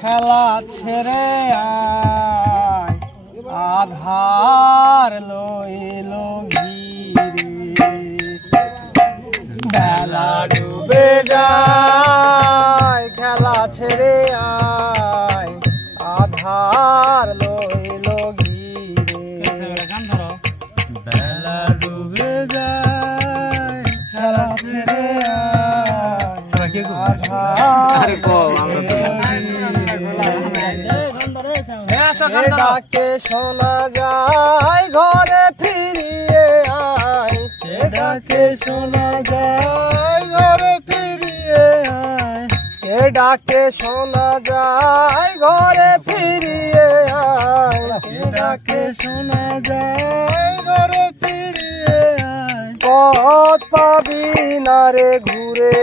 খেলা ছেড়ে আয় আধার লইল ঘিরে বেলা ডুবে যায় খেলা ছেড়ে আয় আধার লইল ঘিরে বেলা ডুবে যায় খেলা ছেড়ে ডাকে শোনা যায় ঘরে ফিরিয়ে আয় ডাকে শোনা যায় ঘরে ফিরিয়ে আয় ডাকে শোনা যায় ঘরে ফিরিয়ে আয় ডাকে শোনা যায় ঘরে ফিরিয়ে আয় পথ পাবি না রে ঘুরে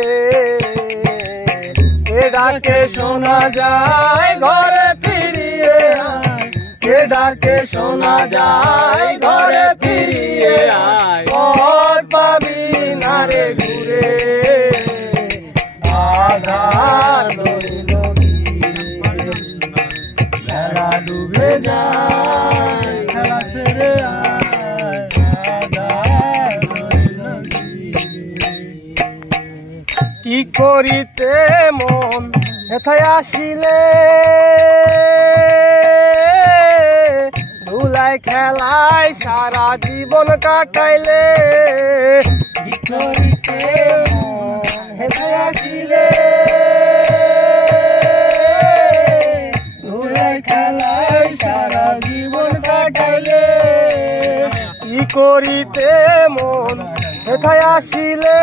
ডাকে শোনা যায় ঘরে ফিরিয়ে আয় ডাকে শোনা যায় ঘরে ফিরিয়ে আয় পথ পাবি না রে ঘুরে আধার লইল বেলা ডুবে যায় খেলা ছেড়ে আয় আধার লইল কি করিতে মন হেথায় আসিলে ধুলাই খেলায় সারা জীবন কাটাইলে কি করিতে মন হেথায় আসিলে ধুলাই খেলায় সারা জীবন কাটাইলে কি করিতে মন হেথায় আসিলে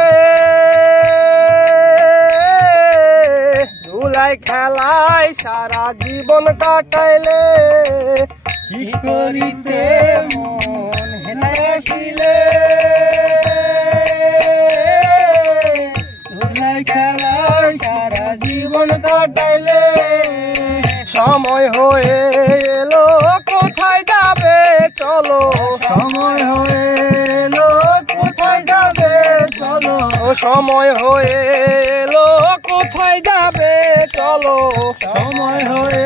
ধুলাই খেলায় সারা জীবন কাটাইলে কি করিতে মন হেথায় আসিলে ধুলাই খেলায় সারা জীবন কাটাইলে সময় হয়ে এলো কোথায় যাবে চলো সময় হয়ে এলো কোথায় যাবে চলো সময় হয়ে এলো কোথায় যাবে চলো সময় হয়ে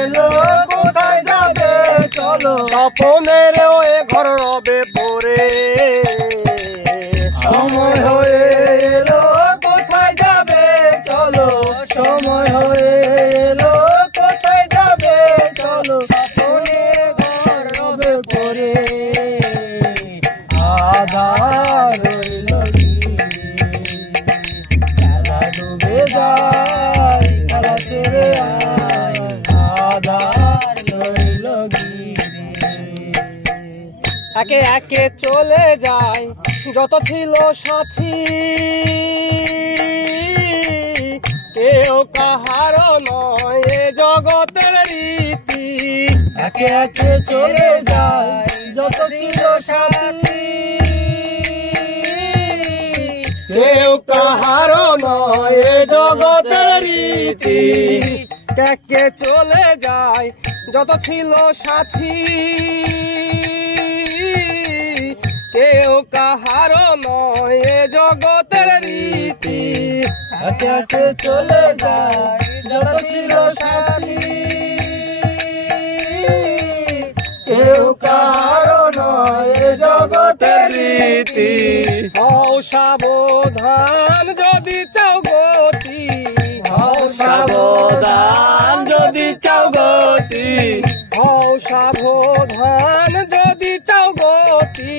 এলো কোথায় যাবে চলো স্বপনের ওই ঘর রবে পড়ে সময় হয়ে এলো কোথায় যাবে চলো সময় হয়ে এলো কোথায় যাবে চলো স্বপনের ঘর রবে পড়ে আধার রইল খেলা ডুবে যায় খেলা ছেড়ে আয় আধার লইল একে একে চলে যায় যত ছিল সাথী কেউ কাহারও নয় এ জগতের রীতি একে একে চলে যায় যত ছিল সাথী কেউ কাহারও নয় এ জগতের রীতি একে চলে যায় যত ছিল সাথী কেউ কাহারও নয় এ জগতের রীতি একে একে চলে যায় যত ছিল সাথী কেউ কাহারও নয় এ জগতের রীতি হও সাবধান যদি চাও গতি হও সাবধান যদি চাও গতি হও সাবধান যদি চাও গতি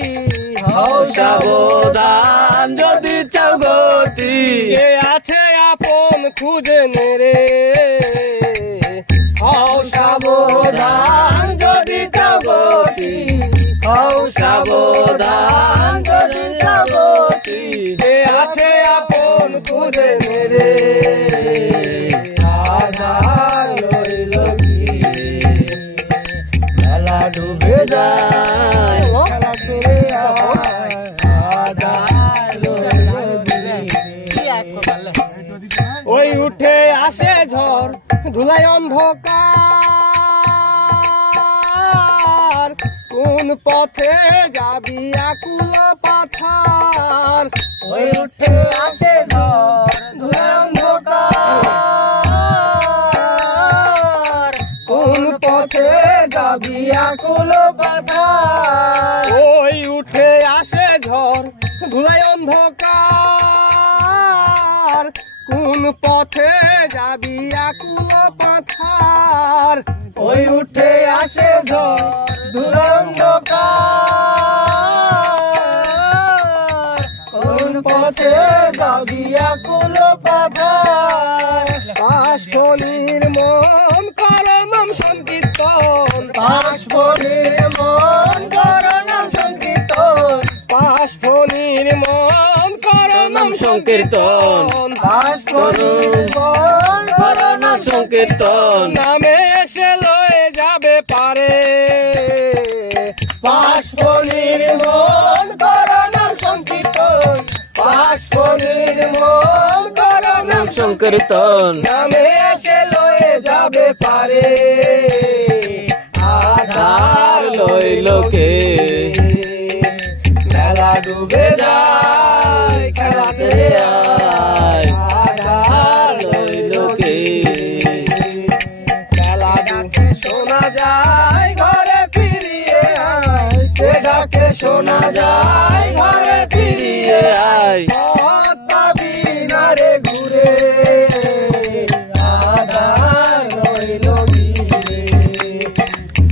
হও সাবধান যদি চাও গতি কে আছে আপন খুঁজে নে রে হও সাবধান যদি চাও গতি হও সাবধান যদি চাও গতি কে আছে আপন খুঁজে নে রে আধার লইল খেলা ডুবে যায় খেলা ছেড়ে আধার লইল ওই উঠে আসে ঝড় ধুলাই অন্ধকার কোন পথে যাবি আকুল পাথার ওই উঠে আসে ঝড় ধুলায় অন্ধকার কোন পথে যাবি আকুল পাথার ওই উঠে আসে ঝড় ধুলায় অন্ধকার কোন পথে যাবি আকুল পাথার ওই উঠে আসে ঝড় ধুলায় অন্ধকার কোন পথে যাবি আকুল পাথার পাশফলির মন কর নাম সংকীর্তন পাশফলির মন কর নাম সংকীর্তন পাশফলির মন কর নাম সংকীর্তন পাশফলির মন কর নাম সংকীর্তন নামে এসে লয়ে যাবে পারে পাশফলির মন কর নাম সংকীর্তন পাশফলির মন কর নাম সংকীর্তন নামে এসে লয়ে যাবে পারে আধার লইল কে মেলা ডুবে যায় খেলা ছেড়ে আয় আধার লইল কে মেলা ডাকে শোনা যায় ঘরে ফিরিয়ে আয় কে ডাকে শোনা যায় ঘরে ফিরিয়ে আয় পথ পাবি না রে ঘুরে আধার রইল ঘিরে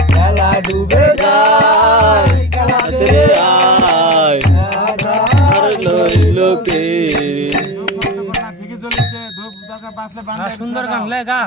খেলা ডুবে যায় খেলা ছেড়ে আয় আধার লইল কে সুন্দর গান লে গা।